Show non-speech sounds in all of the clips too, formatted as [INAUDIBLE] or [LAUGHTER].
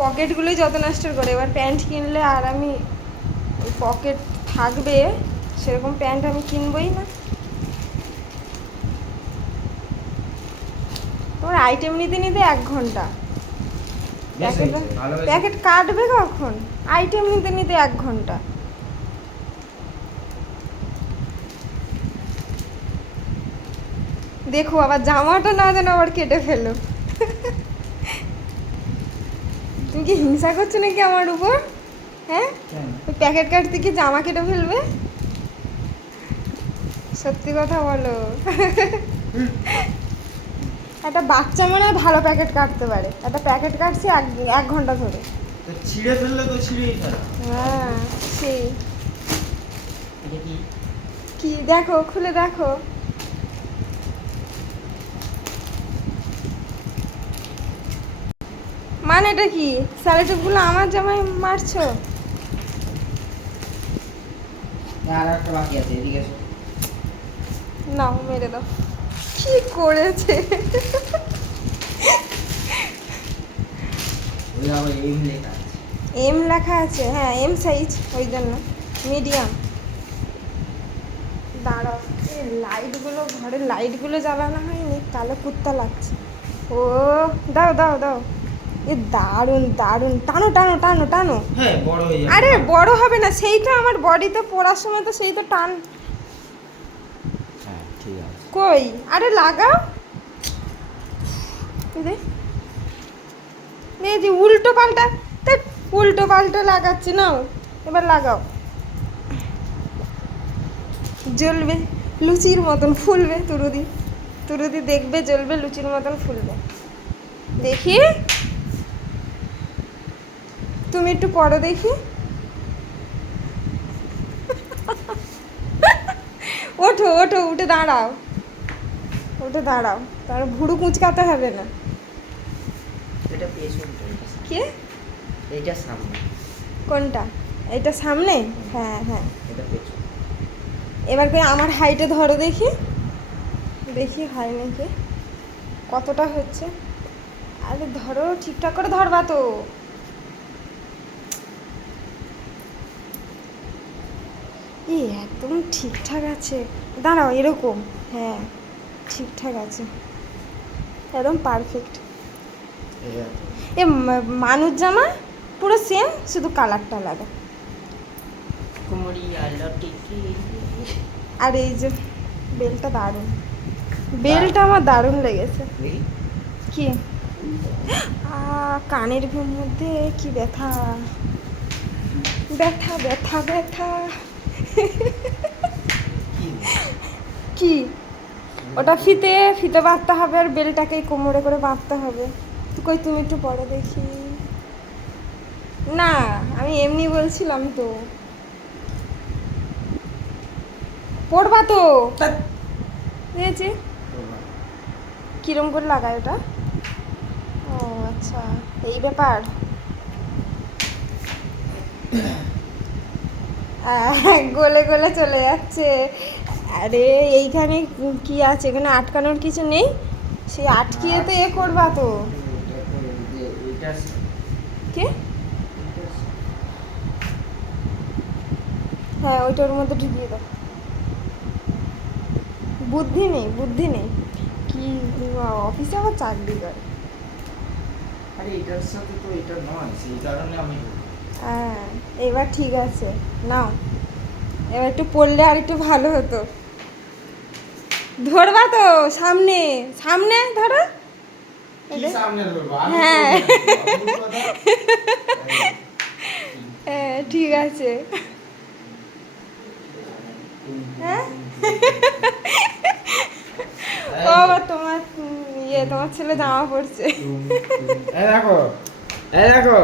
পকেটগুলোই যত নষ্ট করে এবার প্যান্ট কিনলে আর আমি ওই পকেট থাকবে সেরকম প্যান্ট আমি কিনবই না। তোমার আইটেম নিতে নিতে এক ঘণ্টা। প্যাকেট কাটবে কখন? আইটেম নিতে নিতে এক ঘণ্টা। দেখো আবার জামাটা না যেন আবার কেটে ফেলো। [LAUGHS] তুমি কি হিংসা করছ নাকি আমার উপর? হ্যাঁ? ওই প্যাকেট কাটতে কি জামা কেটে ফেলবে? সত্যি কথা বলো। একটা বাচ্চা মনে হয় ভালো প্যাকেট কাটতে পারে। একটা প্যাকেট কাটছি এক এক ঘণ্টা ধরে। ছিঁড়ে ফেললে তো ছিঁড়েই হ্যাঁ সেই। কি? দেখো খুলে দেখো। মানে এটা কি? স্যালাডগুলো আমার জামাই মারছো। নাও মেরে দাও। কি করেছে? এম লেখা আছে। এম লেখা আছে হ্যাঁ এম সাইজ ওই জন্য। মিডিয়াম দাঁড়াও এই লাইটগুলো ঘরের লাইটগুলো জ্বালানো হয়নি কালো কুত্তা লাগছে। ও দাও দাও দাও। এ দারুণ দারুণ। টানো টানো টানো টানো। হ্যাঁ বড় আরে বড় হবে না সেই তো আমার বডিতে পড়ার সময় তো সেই তো টান। হ্যাঁ ঠিক আছে। কই? আরে লাগাও। এই এই যে উল্টো পাল্টা। তা উল্টো পাল্টা লাগাচ্ছি নাও। এবার লাগাও। জ্বলবে লুচির মতন ফুলবে তুরুদি। তুরুদি দেখবে জ্বলবে লুচির মতন ফুলবে। দেখি। তুমি একটু পরো দেখি। ওঠো ওঠো উঠে দাঁড়াও। উঠে দাঁড়াও তার ভুড়ু কুঁচকাতে হবে না। এটা এটা কে? এইটা সামনে। কোনটা? এটা সামনে? হ্যাঁ হ্যাঁ। এটা পেছন এবার করে আমার হাইটে ধরো দেখি। দেখি হয় নাকি। কতটা হচ্ছে? আরে ধরো ঠিকঠাক করে ধরবা তো। এই একদম ঠিকঠাক আছে। দাঁড়াও এরকম। হ্যাঁ ঠিকঠাক আছে। একদম পারফেক্ট আছে। এ মানুষ জামা পুরো সেম শুধু কালারটা আলাদা। আর এই যে বেলটা দারুণ। বেলটা আমার দারুণ লেগেছে। কি? কানের মধ্যে কি ব্যথা? ব্যথা ব্যথা ব্যথা। কি? ওটা ফিতে ফিতে বাঁধতে হবে আর বেলটাকে কোমরে করে বাঁধতে হবে। কই তুমি একটু পরে দেখি। না আমি এমনি বলছিলাম তো। পড়বা তো। দিয়েছি কিরম করে লাগায় ওটা? ও আচ্ছা। এই ব্যাপার। গলে গলে চলে যাচ্ছে। আরে, এইখানে কি আছে? এখানে আটকানোর কিছু নেই? সেই আটকিয়ে তো এ করবা তো। কে? হ্যাঁ ওইটার মধ্যে ঢুকিয়ে দাও। বুদ্ধি নেই বুদ্ধি নেই। কি, অফিসে আবার চাকরি করে? আরে, এটার সাথে তো এটা নয়, সেই কারণে আমি হ্যাঁ এবার ঠিক আছে। নাও। এবার একটু পড়লে আর একটু ভালো হতো। ধরবা তো সামনে। সামনে ধরো। হ্যাঁ। হ্যাঁ ঠিক আছে। হ্যাঁ? ও তোমার ইয়ে তোমার ছেলে জামা পড়ছে এই দেখো। এই দেখো।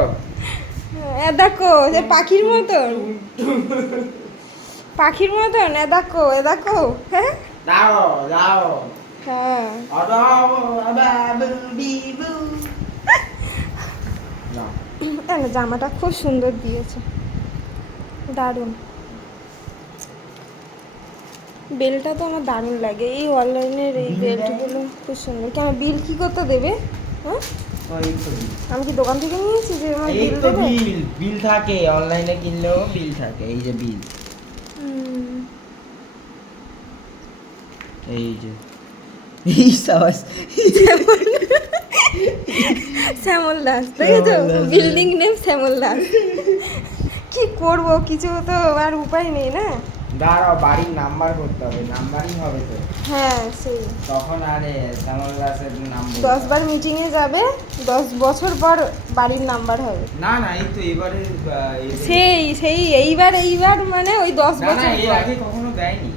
দেখো যে পাখির মতন। পাখির মতন এ দেখো এ দেখো হ্যাঁ? দাও দাও হ্যাঁ। জামাটা খুব সুন্দর দিয়েছে। দারুণ। বেলটা তো আমার দারুণ লাগে। এই অনলাইনের এই বেল্টগুলো খুব সুন্দর। কেন বিল কী করতে দেবে? হ্যাঁ? আমি কি দোকান থেকে নিয়েছি যে আমার বিল তো দেবে? বিল বিল থাকে অনলাইনে কিনলেও বিল থাকে এই যে বিল। এই যে। এই সাবাস। Shyamal Das Shyamal Das. Building name Shyamal Das. কি করব কিছু তো আর উপায় নেই না? দাঁড়াও বাড়ির নাম্বার করতে হবে নাম্বারিং হবে তো। হ্যাঁ সেই। তখন আরে শ্যামল দাসের নাম বলতে দশ হবে। বার মিটিংয়ে যাবে দশ বছর পর বাড়ির নাম্বার হবে। না না এই তো এবারে সেই সেই এইবার এইবার মানে ওই দশ বছর এর আগে কখনো দেয়নি।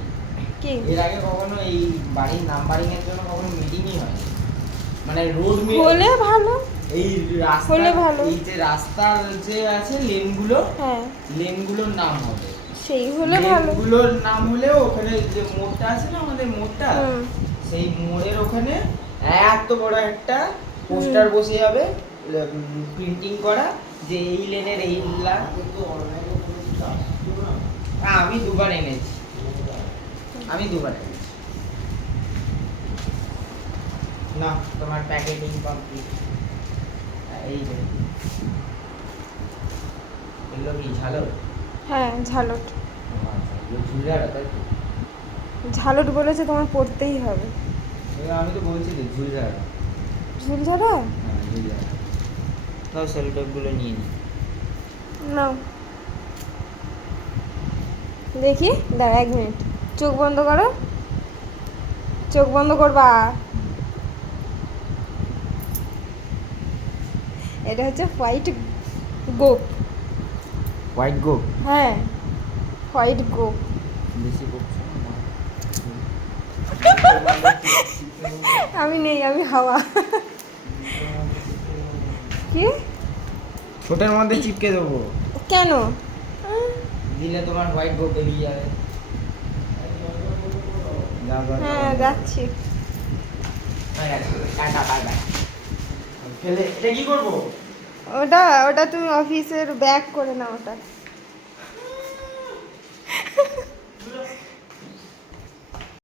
কি? এর আগে কখনো এই বাড়ির নাম্বারিং এর জন্য কখনো মিটিংই হয় মানে রোড হলে ভালো। এই রাস্তা হলে ভালো। এই যে রাস্তার যে আছে লেনগুলো হ্যাঁ। লেনগুলোর নাম হবে। সেই হলে ভালো। লেনগুলোর নাম হলে ওখানে যে মোড়টা আছে না আমাদের মোড়টা সেই মোড়ের ওখানে এত বড় একটা পোস্টার বসে যাবে প্রিন্টিং করা যে এই লেনের এই লাইন হ্যাঁ, আমি দুবার এনেছি। আমি দুবার এনেছি। না তোমার প্যাকেটিং কমপ্লিট এই এগুলো কি ঝালো হ্যাঁ ঝালট। ঝালট বলেছে তোমার পড়তেই হবে। আমি তো বলছি তো ঝুলঝাড়া ঝুলঝাড়া তাও সেলোটেপগুলো নিয়ে নাও। দেখি দাঁড়া এক মিনিট। চোখ বন্ধ করো। চোখ বন্ধ করবা। এটা হচ্ছে হোয়াইট গোপ। হোয়াইট গো হ্যাঁ হোয়াইট গোপ বেশি করছ আমি নেই আমি হাওয়া। কি? ছোটের মধ্যে চিপকে দেবো। কেন? দিলে তোমার হোয়াইট গো বেরিয়ে যাবে। হ্যাঁ যাচ্ছি। হ্যাঁ, টাটা, বাই, বাই। ফেলে এটা কি করব? ওটা ওটা তুমি অফিসের ব্যাগ করে নাও ওটা।